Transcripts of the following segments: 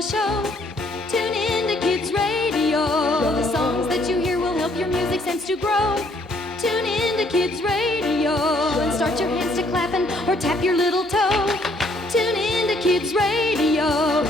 a show. Tune in to Kids Radio. The songs that you hear will help your music sense to grow. Tune in to Kids Radio and start your hands to clapping or tap your little toe. Tune in to Kids Radio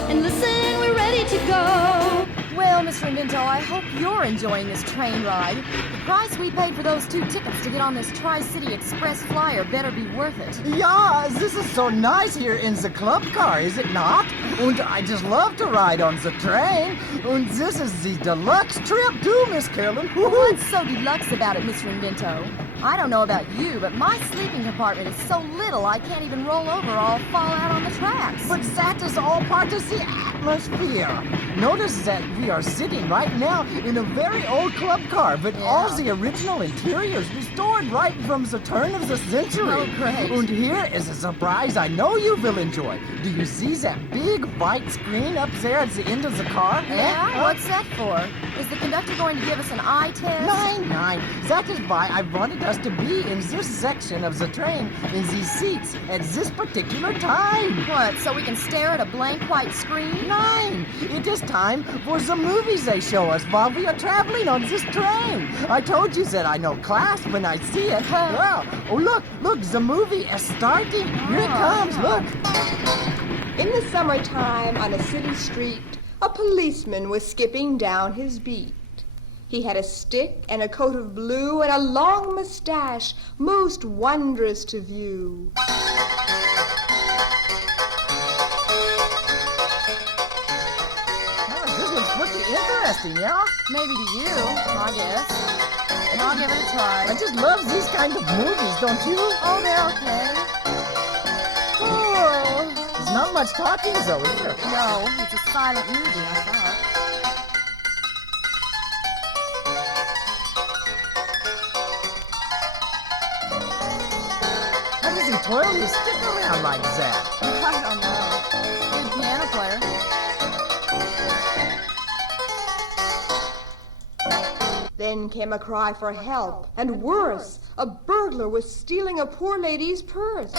and listen, we're ready to go. Well, Mr. Invento, I hope you're enjoying this train ride. The price we paid for those 2 tickets to get on this Tri-City Express flyer better be worth it. Yeah, this is so nice here in the club car, is it not? And I just love to ride on the train. And this is the deluxe trip too, Miss Carolyn. What's so deluxe about it, Mr. Invento? I don't know about you, but my sleeping compartment is so little I can't even roll over or I'll fall out on the tracks. But that is all part of the atmosphere. Notice that we are sitting right now in a very old club car, but all the original interiors restored right from the turn of the century. Oh, great. And here is a surprise I know you will enjoy. Do you see that big white screen up there at the end of the car? Yeah? What's that for? Is the conductor going to give us an eye test? Nine. That is why I wanted us to be in this section of the train, in these seats, at this particular time. What, so we can stare at a blank white screen? 9. It is time for the movies they show us while we are traveling on this train. I told you that I know class when I see it. Well, look, the movie is starting. Here it comes, look. In the summertime, on a city street, a policeman was skipping down his beat. He had a stick and a coat of blue and a long mustache, most wondrous to view. This one's pretty interesting, yeah? Maybe to you, I guess. I'll give it a try. I just love these kind of movies, don't you? Oh, they're okay. Oh. There's not much talking, though, is there? No, it's a silent movie, I thought. How does he twirl his stick around like that? I don't know. Good piano player. Then came a cry for help, and worse, a burglar was stealing a poor lady's purse.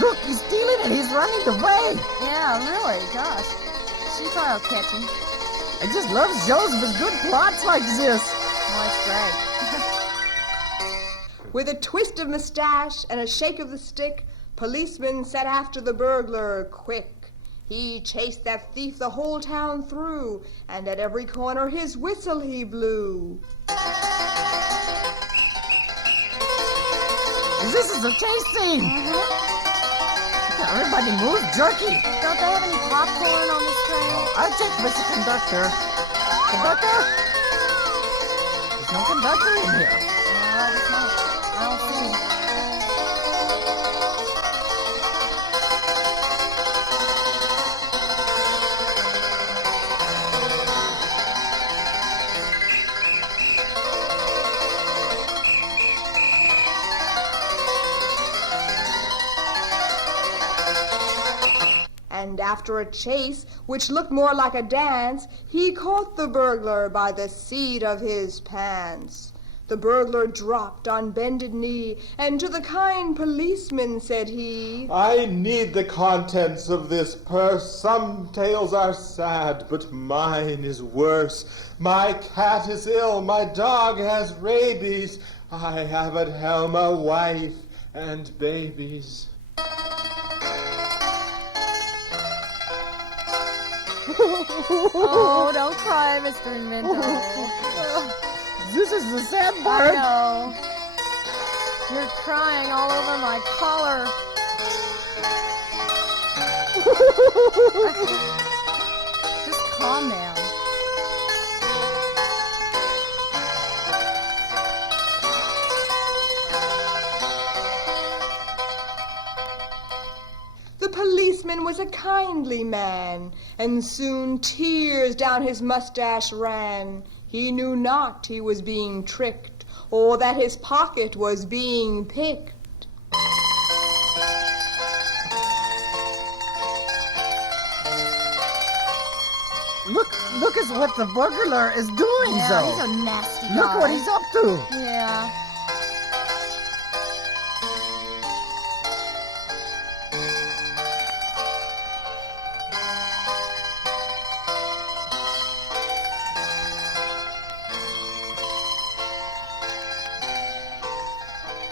Look, he's stealing it. He's running away. Yeah, really, gosh. She probably will catch him. I just love shows with good plots like this. Oh, it's great. With a twist of mustache and a shake of the stick, policemen set after the burglar quick. He chased that thief the whole town through, and at every corner his whistle he blew. This is a chase scene. Everybody moves jerky. Don't they have any popcorn on this train? I'll check with the conductor. Conductor? There's no conductor in here. No, it's not. I don't see him. And after a chase, which looked more like a dance, he caught the burglar by the seat of his pants. The burglar dropped on bended knee, and to the kind policeman said he, I need the contents of this purse. Some tales are sad, but mine is worse. My cat is ill, my dog has rabies. I have at helm a wife and babies. Oh, don't cry, Mr. Invento. This is the sad I part. know. You're crying all over my collar. Just calm down. The policeman was a kindly man, and soon tears down his mustache ran. He knew not he was being tricked, or that his pocket was being picked. Look at what the burglar is doing, Yeah, though. he's a nasty guy. Look what he's up to. Yeah.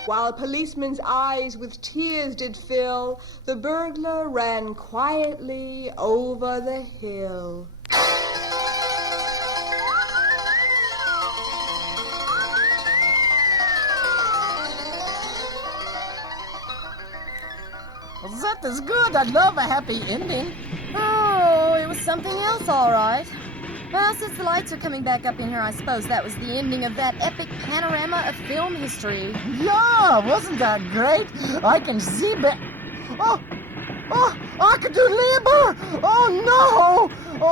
While policemen's eyes with tears did fill, the burglar ran quietly over the hill. That is good. I love a happy ending. Oh, it was something else, all right. Well, since the lights are coming back up in here, I suppose that was the ending of that epic panorama of film history. Yeah, wasn't that great? I can see I could do labor! Oh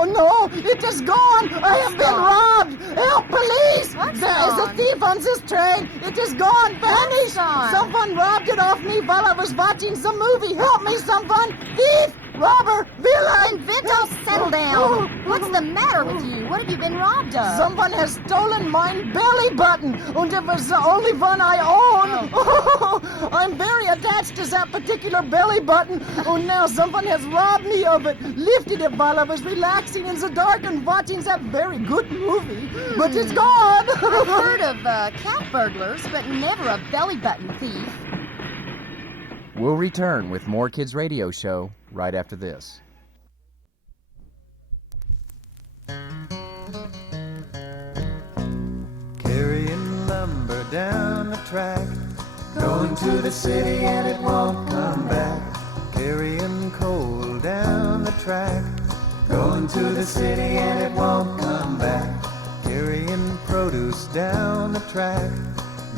no, it is gone! I have been robbed! Help, police! What's There is a gone? thief on this train! It is gone, vanished! gone? Someone robbed it off me while I was watching the movie! Help me, someone! Thief! Robber! Villain! Invento, settle down. What's the matter with you? What have you been robbed of? Someone has stolen my belly button, and it was the only one I own. Oh, I'm very attached to that particular belly button, and now someone has robbed me of it, lifted it while I was relaxing in the dark and watching that very good movie. But it's gone. I've heard of cat burglars, but never a belly button thief. We'll return with more Kids Radio Show right after this. Carrying lumber down the track, going to the city and it won't come back. Carrying coal down the track, going to the city and it won't come back. Carrying produce down the track,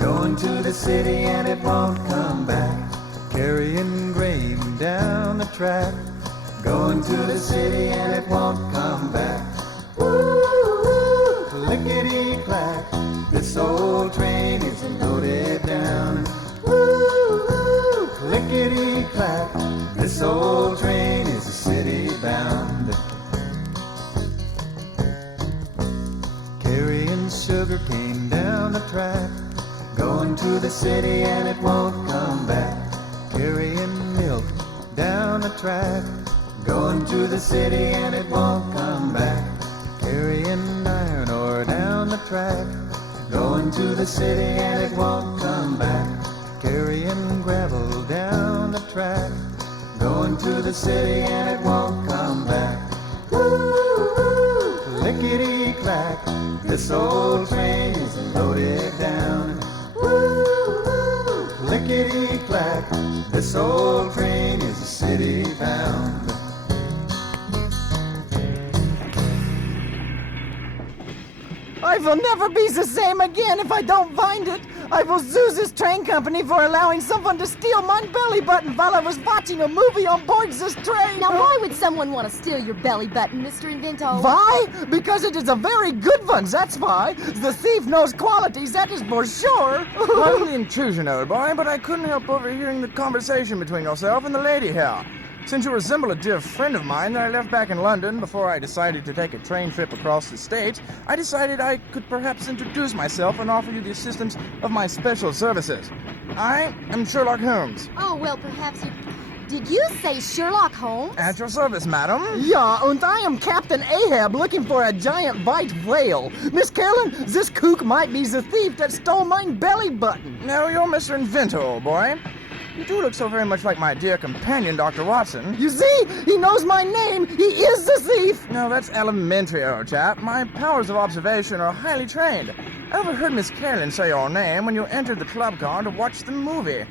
going to the city and it won't come back. Carrying grain down the track, going to the city and it won't come back. Woo, clickety-clack, this old train is loaded down. Woo, clickety-clack, this old train is city-bound. Carrying sugar cane down the track, going to the city and it won't come back. Carrying milk down the track, going to the city and it won't come back. Carrying iron ore down the track, going to the city and it won't come back. Carrying gravel down the track, going to the city and it won't come back. Woo, clickety-clack, this old train is loaded down. Woo, clickety-clack, this old train is city-bound. I will never be the same again if I don't find it. I will sue this train company for allowing someone to steal my belly button while I was watching a movie on board this train. Now, why would someone want to steal your belly button, Mr. Invento? Why? Because it is a very good one, that's why. The thief knows qualities, that is for sure. Pardon the intrusion, old boy, but I couldn't help overhearing the conversation between yourself and the lady here. Since you resemble a dear friend of mine that I left back in London before I decided to take a train trip across the state, I decided I could perhaps introduce myself and offer you the assistance of my special services. I am Sherlock Holmes. Oh, well, perhaps you... Did you say Sherlock Holmes? At your service, madam. Yeah, and I am Captain Ahab looking for a giant white whale. Miss Carolyn, this kook might be the thief that stole my belly button. No, you're Mr. Invento, old boy. You do look so very much like my dear companion, Dr. Watson. You see? He knows my name. He is the thief. No, that's elementary, old chap. My powers of observation are highly trained. I overheard Miss Carolyn say your name when you entered the club car to watch the movie.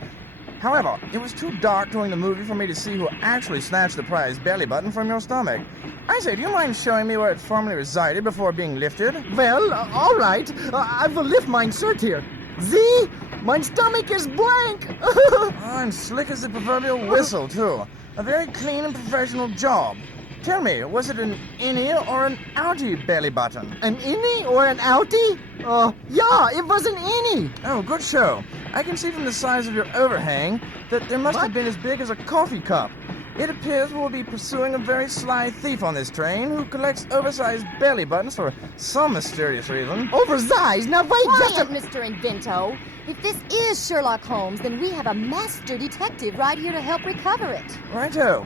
However, it was too dark during the movie for me to see who actually snatched the prized belly button from your stomach. I say, do you mind showing me where it formerly resided before being lifted? Well, all right. I will lift mine shirt here. See? My stomach is blank. Oh, and slick as the proverbial whistle, too. A very clean and professional job. Tell me, was it an innie or an outie belly button? An innie or an outie? Yeah, it was an innie. Oh, good show. I can see from the size of your overhang that there must have been as big as a coffee cup. It appears we'll be pursuing a very sly thief on this train who collects oversized belly buttons for some mysterious reason. Oversized? Now wait just a... Quiet, Mr. Invento. If this is Sherlock Holmes, then we have a master detective right here to help recover it. Righto.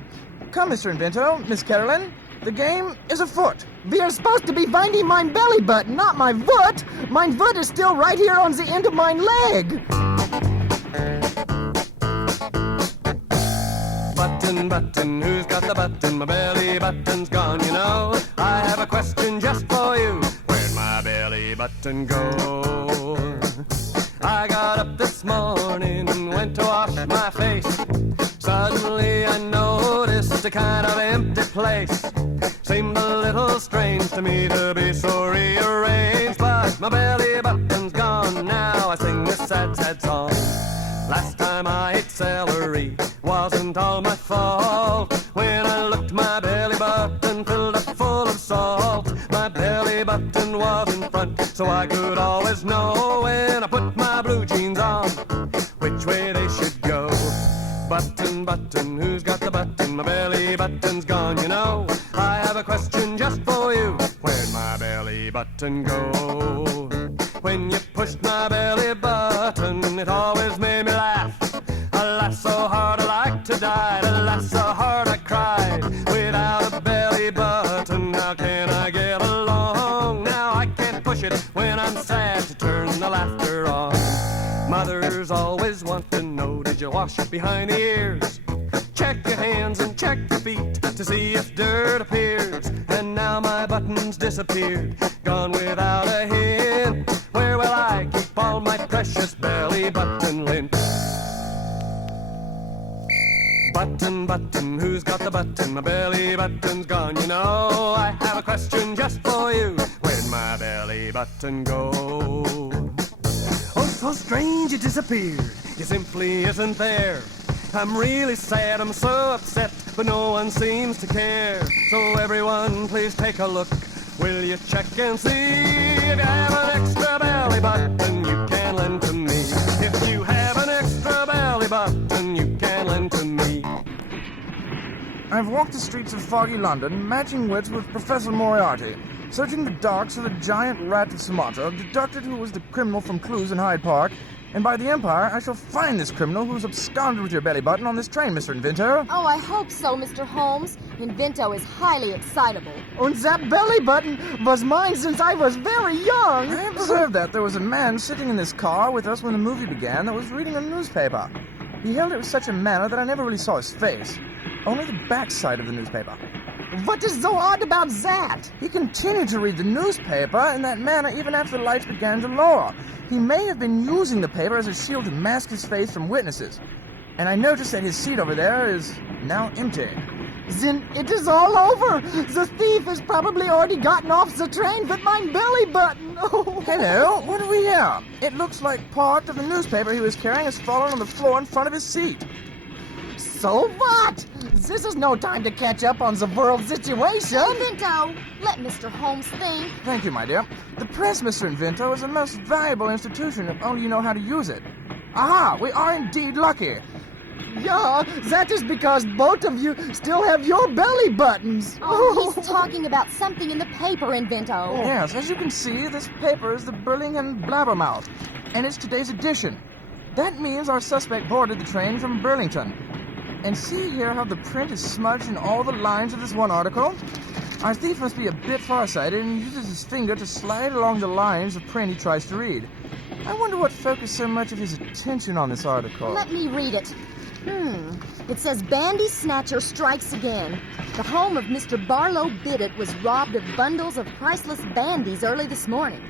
Come, Mr. Invento, Miss Carolyn. The game is afoot. We are supposed to be finding my belly button, not my foot. My foot is still right here on the end of my leg. Button, button, who's got the button? My belly button's gone, you know. I have a question just for you. Where'd my belly button go? I got up this morning and went to wash my face. Suddenly I noticed a kind of empty place. Seemed a little strange to me to be so rearranged, but my belly button's gone. Now I sing this sad, sad song. Last time I ate celery wasn't all my fault. When I looked, my belly button filled up full of salt. My belly button was in front, so I could always know when I put my blue jeans on which way they should go. Button, button, who's got the button? My belly button's gone, you know. I have a question just for you. Where'd my belly button go? When you pushed my belly button, it always made me laugh. I laughed so hard I like to die. I laughed so hard I cried. Without a belly button, how can I get along? Now I can't push it when I'm sad to turn the laughter on. Mothers always want to know, did you wash behind the ears? Check your hands and check your feet to see if dirt appears. And now my button's disappeared, gone without a hint. Where will I keep all my precious belly button lint? Button, button, who's got the button? My belly button's gone, you know. I have a question just for you. Where'd my belly button go? Oh, so strange it disappeared. It simply isn't there. I'm really sad, I'm so upset, but no one seems to care. So everyone, please take a look. Will you check and see if you have an extra belly button you can lend to me? If you have an extra belly button you can lend to me. I've walked the streets of foggy London, matching wits with Professor Moriarty, searching the docks for the giant rat of Sumatra, deducted who was the criminal from Clues in Hyde Park, and by the Empire, I shall find this criminal who's absconded with your belly button on this train, Mr. Invento. Oh, I hope so, Mr. Holmes. Invento is highly excitable. And that belly button was mine since I was very young. I observed that there was a man sitting in this car with us when the movie began that was reading a newspaper. He held it with such a manner that I never really saw his face, only the backside of the newspaper. What is so odd about that? He continued to read the newspaper in that manner even after the lights began to lower. He may have been using the paper as a shield to mask his face from witnesses. And I noticed that his seat over there is now empty. Then it is all over. The thief has probably already gotten off the train with my belly button. Oh. Hello, what do we hear? It looks like part of the newspaper he was carrying has fallen on the floor in front of his seat. So what? This is no time to catch up on the world situation. Invento, let Mr. Holmes think. Thank you, my dear. The press, Mr. Invento, is a most valuable institution if only you know how to use it. Aha, we are indeed lucky. Yeah, that is because both of you still have your belly buttons. Oh, he's talking about something in the paper, Invento. Yes, as you can see, this paper is the Burlington Blabbermouth, and it's today's edition. That means our suspect boarded the train from Burlington. And see here how the print is smudged in all the lines of this one article? Our thief must be a bit farsighted and uses his finger to slide along the lines of print he tries to read. I wonder what focused so much of his attention on this article. Let me read it. It says, Bandy Snatcher strikes again. The home of Mr. Barlow Biddett was robbed of bundles of priceless bandies early this morning.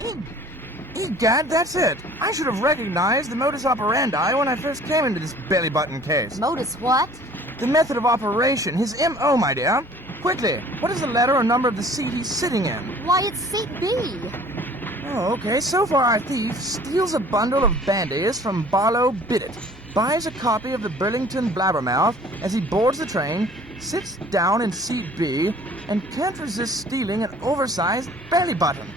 Egad, that's it. I should have recognized the modus operandi when I first came into this belly button case. Modus what? The method of operation, his M.O., my dear. Quickly, what is the letter or number of the seat he's sitting in? Why, it's seat B. Oh, okay. So far, our thief steals a bundle of bandies from Barlow Biddett, buys a copy of the Burlington Blabbermouth as he boards the train, sits down in seat B, and can't resist stealing an oversized belly button.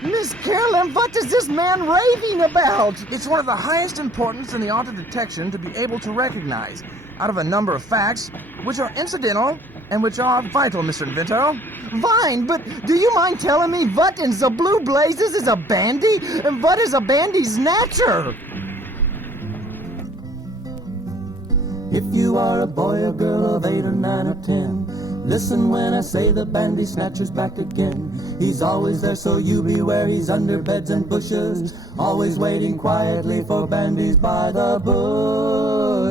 Miss Carolyn, what is this man raving about? It's one of the highest importance in the art of detection to be able to recognize, out of a number of facts, which are incidental and which are vital, Mr. Invento. Fine, but do you mind telling me what in the blue blazes is a bandy, and what is a bandy snatcher? If you are a boy or girl of 8 or 9 or 10, listen when I say the bandy snatcher's back again. He's always there, so you beware. He's under beds and bushes, always waiting quietly for bandies by the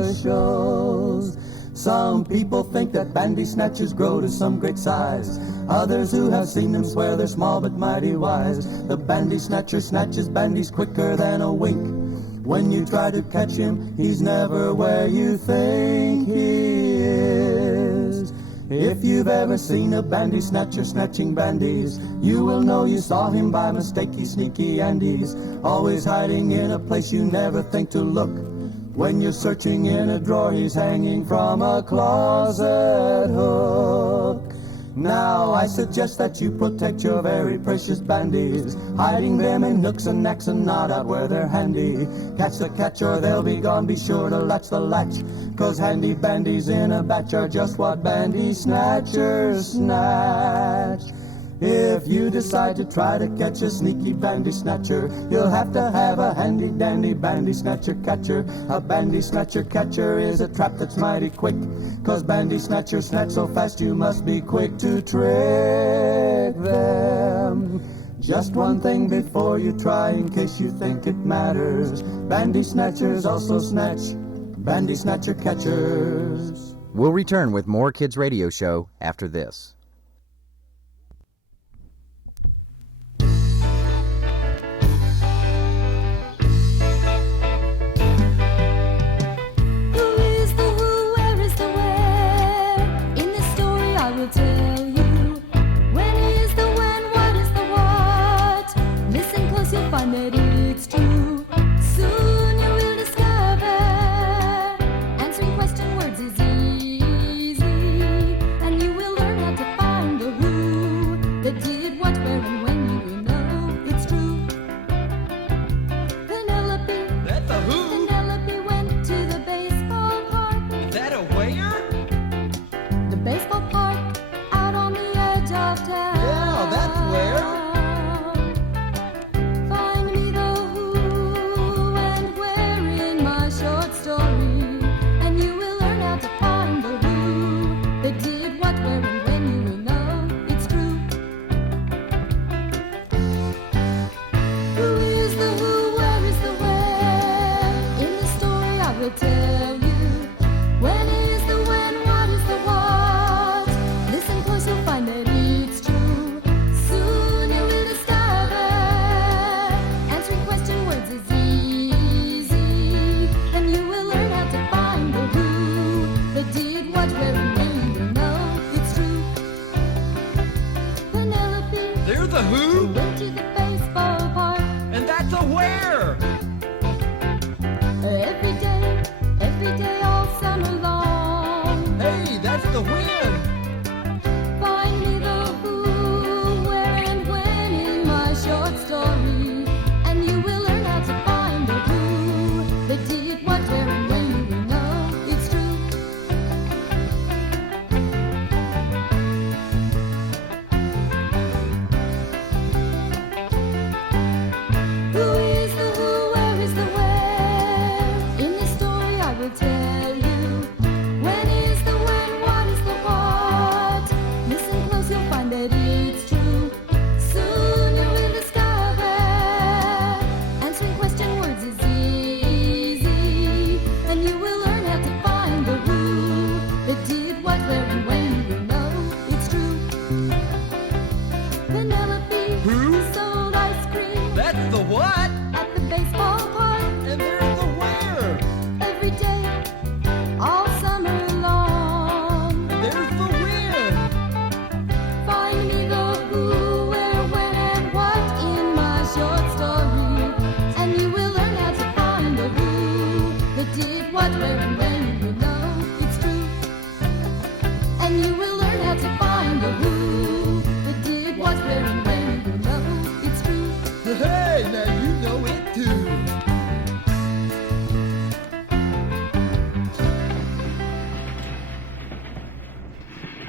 bushels. Some people think that bandy snatchers grow to some great size. Others who have seen them swear they're small but mighty wise. The bandy snatcher snatches bandies quicker than a wink. When you try to catch him, he's never where you think he is. If you've ever seen a bandy snatcher snatching bandies, you will know you saw him by mistake. He's sneaky and he's always hiding in a place you never think to look. When you're searching in a drawer, he's hanging from a closet hook. Now I suggest that you protect your very precious bandies, hiding them in nooks and knacks and not out where they're handy. Catch the catch or they'll be gone, be sure to latch the latch, 'cause handy bandies in a batch are just what bandy snatchers snatch. If you decide to try to catch a sneaky bandy snatcher, you'll have to have a handy dandy bandy snatcher catcher. A bandy snatcher catcher is a trap that's mighty quick, 'cause bandy snatchers snatch so fast you must be quick to trick them. Just one thing before you try in case you think it matters. Bandy snatchers also snatch bandy snatcher catchers. We'll return with more Kids Radio Show after this.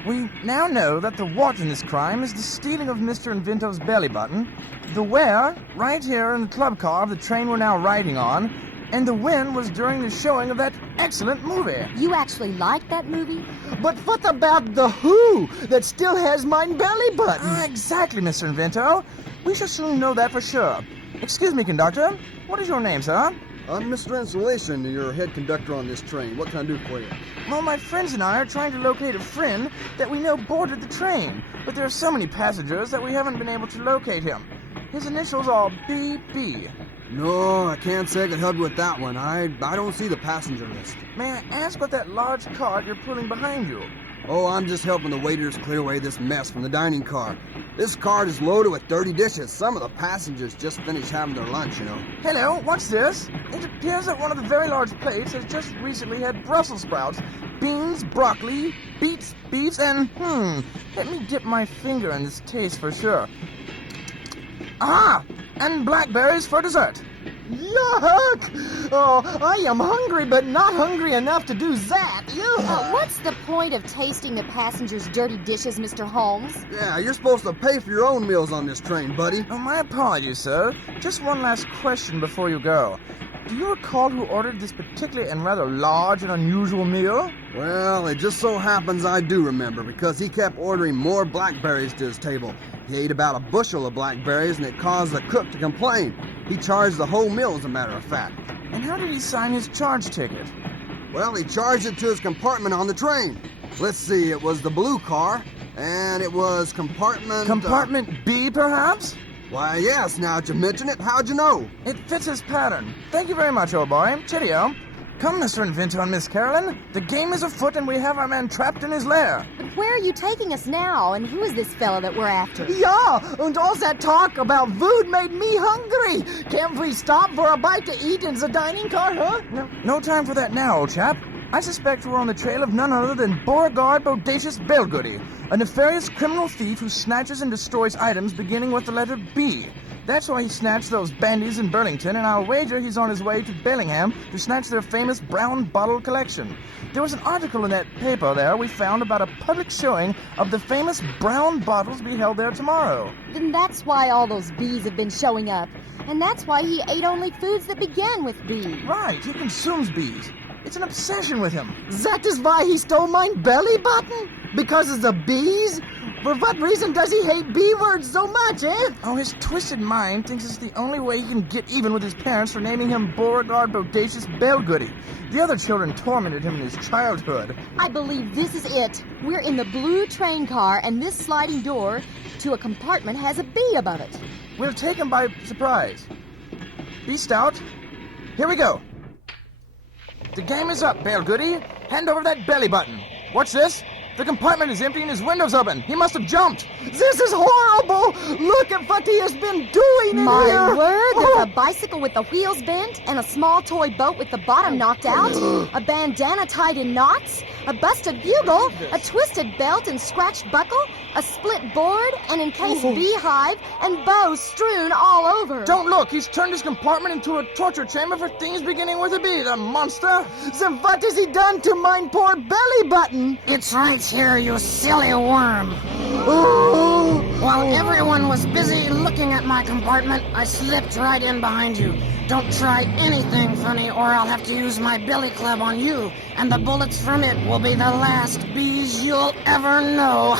We now know that the what in this crime is the stealing of Mr. Invento's belly button, the where, right here in the club car of the train we're now riding on, and the when was during the showing of that excellent movie. You actually liked that movie? But what about the who that still has mine belly button? Exactly, Mr. Invento. We shall soon know that for sure. Excuse me, Conductor. What is your name, sir? I'm Mr. Insulation, your head conductor on this train. What can I do for you? Well, my friends and I are trying to locate a friend that we know boarded the train, but there are so many passengers that we haven't been able to locate him. His initials are BB. No, I can't say I can help you with that one. I don't see the passenger list. May I ask what that large cart you're pulling behind you? Oh, I'm just helping the waiters clear away this mess from the dining car. This cart is loaded with dirty dishes. Some of the passengers just finished having their lunch, you know. Hello, what's this? It appears that one of the very large plates has just recently had Brussels sprouts, beans, broccoli, beets, and, let me dip my finger in this taste for sure. Ah, and blackberries for dessert. Yuck! Oh, I am hungry, but not hungry enough to do that. Yuck! What's the point of tasting the passengers' dirty dishes, Mr. Holmes? Yeah, you're supposed to pay for your own meals on this train, buddy. Oh, my apologies, sir. Just one last question before you go. Do you recall who ordered this particular and rather large and unusual meal? Well, it just so happens I do remember, because he kept ordering more blackberries to his table. He ate about a bushel of blackberries, and it caused the cook to complain. He charged the whole meal, as a matter of fact. And how did he sign his charge ticket? Well, he charged it to his compartment on the train. Let's see, it was the blue car, and it was compartment... Compartment B, perhaps? Why, yes, now that you mention it, how'd you know? It fits his pattern. Thank you very much, old boy. Cheerio. Come, Mr. Invento and Miss Carolyn. The game is afoot, and we have our man trapped in his lair. But where are you taking us now, and who is this fellow that we're after? Yeah, and all that talk about food made me hungry. Can't we stop for a bite to eat in the dining car, huh? No time for that now, old chap. I suspect we're on the trail of none other than Beauregard, Bodacious, Bellgoody, a nefarious criminal thief who snatches and destroys items beginning with the letter B. That's why he snatched those bandies in Burlington, and I'll wager he's on his way to Bellingham to snatch their famous brown bottle collection. There was an article in that paper there we found about a public showing of the famous brown bottles to be held there tomorrow. Then that's why all those B's have been showing up. And that's why he ate only foods that began with B. Right, he consumes bees. It's an obsession with him. That is why he stole my belly button? Because of the bees? For what reason does he hate bee words so much, eh? Oh, his twisted mind thinks it's the only way he can get even with his parents for naming him Beauregard, Bodacious, Bellgoody. The other children tormented him in his childhood. I believe this is it. We're in the blue train car, and this sliding door to a compartment has a B above it. We'll take him by surprise. Be stout. Here we go. The game is up, Bellgoody. Hand over that belly button. What's this? The compartment is empty and his window's open. He must have jumped. This is horrible! Look at what he has been doing in My here! word, there's a bicycle with the wheels bent, and a small toy boat with the bottom knocked out, a bandana tied in knots, a busted bugle, a twisted belt and scratched buckle, a split board, an encased beehive, and bows strewn all over. Don't look! He's turned his compartment into a torture chamber for things beginning with a B, the monster! Then what has he done to mine poor belly button? It's right here, you silly worm. While everyone was busy looking at my compartment, I slipped right in behind you. Don't try anything funny, or I'll have to use my billy club on you, and the bullets from it will be the last bees you'll ever know.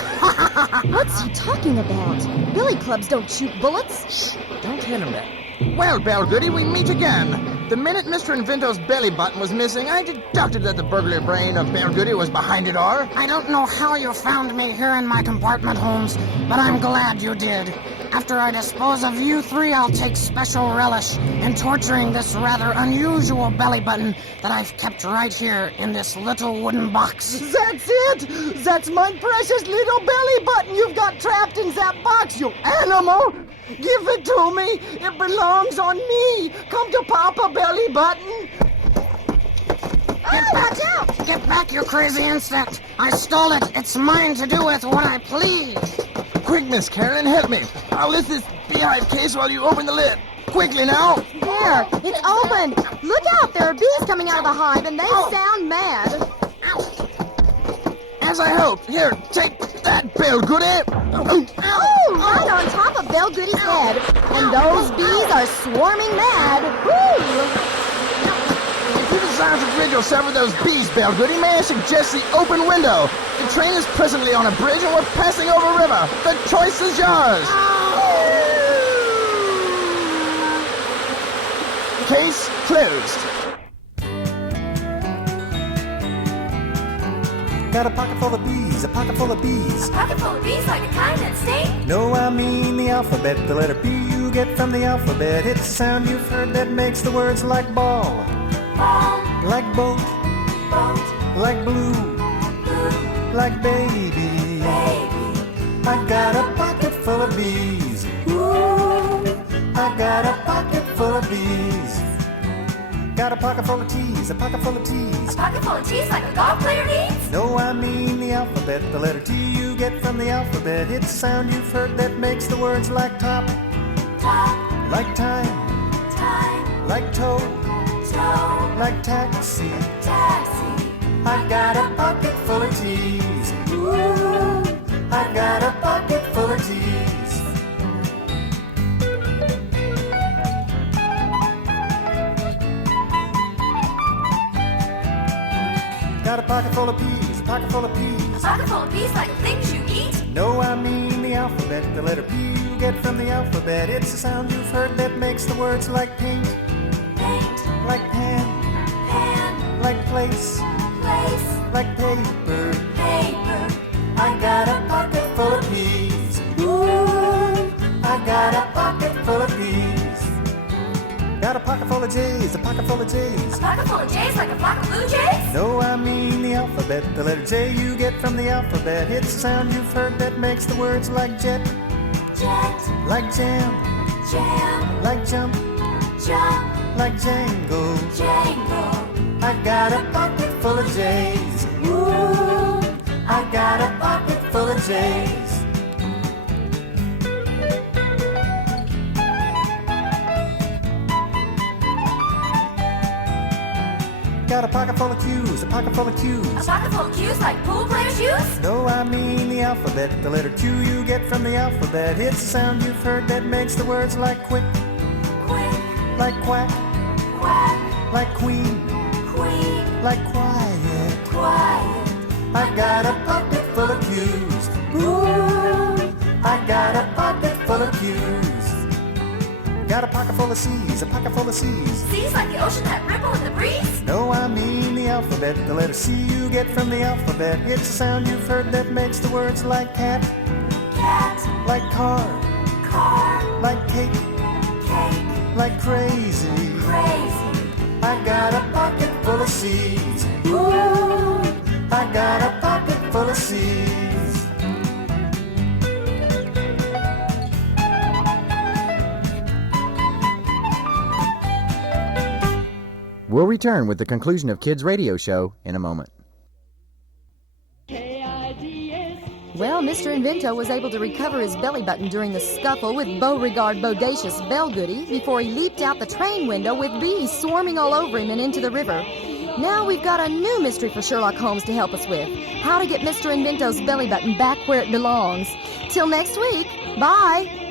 What's he talking about? Billy clubs don't shoot bullets. Shh, don't tell him that. Well, Bellgoody, we meet again. The minute Mr. Invento's belly button was missing, I deducted that the burglar brain of Bellgoody was behind it all. I don't know how you found me here in my compartment, Holmes, but I'm glad you did. After I dispose of you three, I'll take special relish in torturing this rather unusual belly button that I've kept right here in this little wooden box. That's it! That's my precious little belly button you've got trapped in that box, you animal! Give it to me! It belongs on me! Come to Papa Belly Button! Watch out! Get back, you crazy insect! I stole it! It's mine to do with what I please! Quick, Miss Carolyn, help me. I'll lift this beehive case while you open the lid. Quickly now! There, it's open! Look out, there are bees coming out of the hive, and they sound mad. As I hoped. Here, take that, Bellgoody! Oh, right on top of Bellgoody's head. And those bees are swarming mad. Woo! If you desire to rid yourself of those bees, Bellgoody, may I suggest the open window? The train is presently on a bridge and we're passing over a river. The choice is yours. Case closed. Got a pocket full of bees, a pocket full of bees. A pocket full of bees like a kind that sting? No, I mean the alphabet, the letter B you get from the alphabet. It's a sound you've heard that makes the words like ball, Ball, like boat, boat, like blue, blue, like baby. baby. I got a pocket full of bees. Ooh, I got a pocket full of bees. Got a pocket full of teas, a pocket full of teas. A pocket full of teas like a golf player needs? No, I mean the alphabet, the letter T you get from the alphabet. It's a sound you've heard that makes the words like top, Top, like time, time, like toe, toe, like taxi. taxi. I got a pocket full of teas. Ooh, I got a pocket full of teas. Got a pocket full of peas, a pocket full of A peas. pocket full of peas like the things you eat? No, I mean the alphabet, the letter P you get from the alphabet. It's a sound you've heard that makes the words like paint, Paint, like pan, pan, like place, place, like paper. paper. I got a pocket full of peas. Ooh, I got a pocket full of peas. Got a pocket full of J's, a pocket full of J's. A pocket full of J's like a flock of blue jays? No, I mean the alphabet, the letter J you get from the alphabet. It's a sound you've heard that makes the words like jet, Jet, like jam, jam, like jump, jump, like jangle. jangle. I got a pocket full of J's. Ooh, I got a pocket full of J's. Got a pocket full of Q's, a pocket full of A Q's. pocket full of Q's like pool players use? No, I mean the alphabet, the letter Q you get from the alphabet. It's a sound you've heard that makes the words like quick, Quick, like quack, quack, like queen, queen, like quiet. quiet. I got a pocket full of Q's. Ooh, I got a pocket full of Q's. Got a pocket full of C's, a pocket full of C's. Seas like the ocean that ripple in the breeze? No, I mean the alphabet, the letter C you get from the alphabet. It's a sound you've heard that makes the words like cat, Cat, like car, car, like cake, cake, like crazy. crazy. I got a pocket full of C's. Ooh, I got a pocket full of C's. We'll return with the conclusion of Kids Radio Show in a moment. Well, Mr. Invento was able to recover his belly button during the scuffle with Beauregard Bodacious Bellgoody before he leaped out the train window with bees swarming all over him and into the river. Now we've got a new mystery for Sherlock Holmes to help us with. How to get Mr. Invento's belly button back where it belongs. Till next week, bye!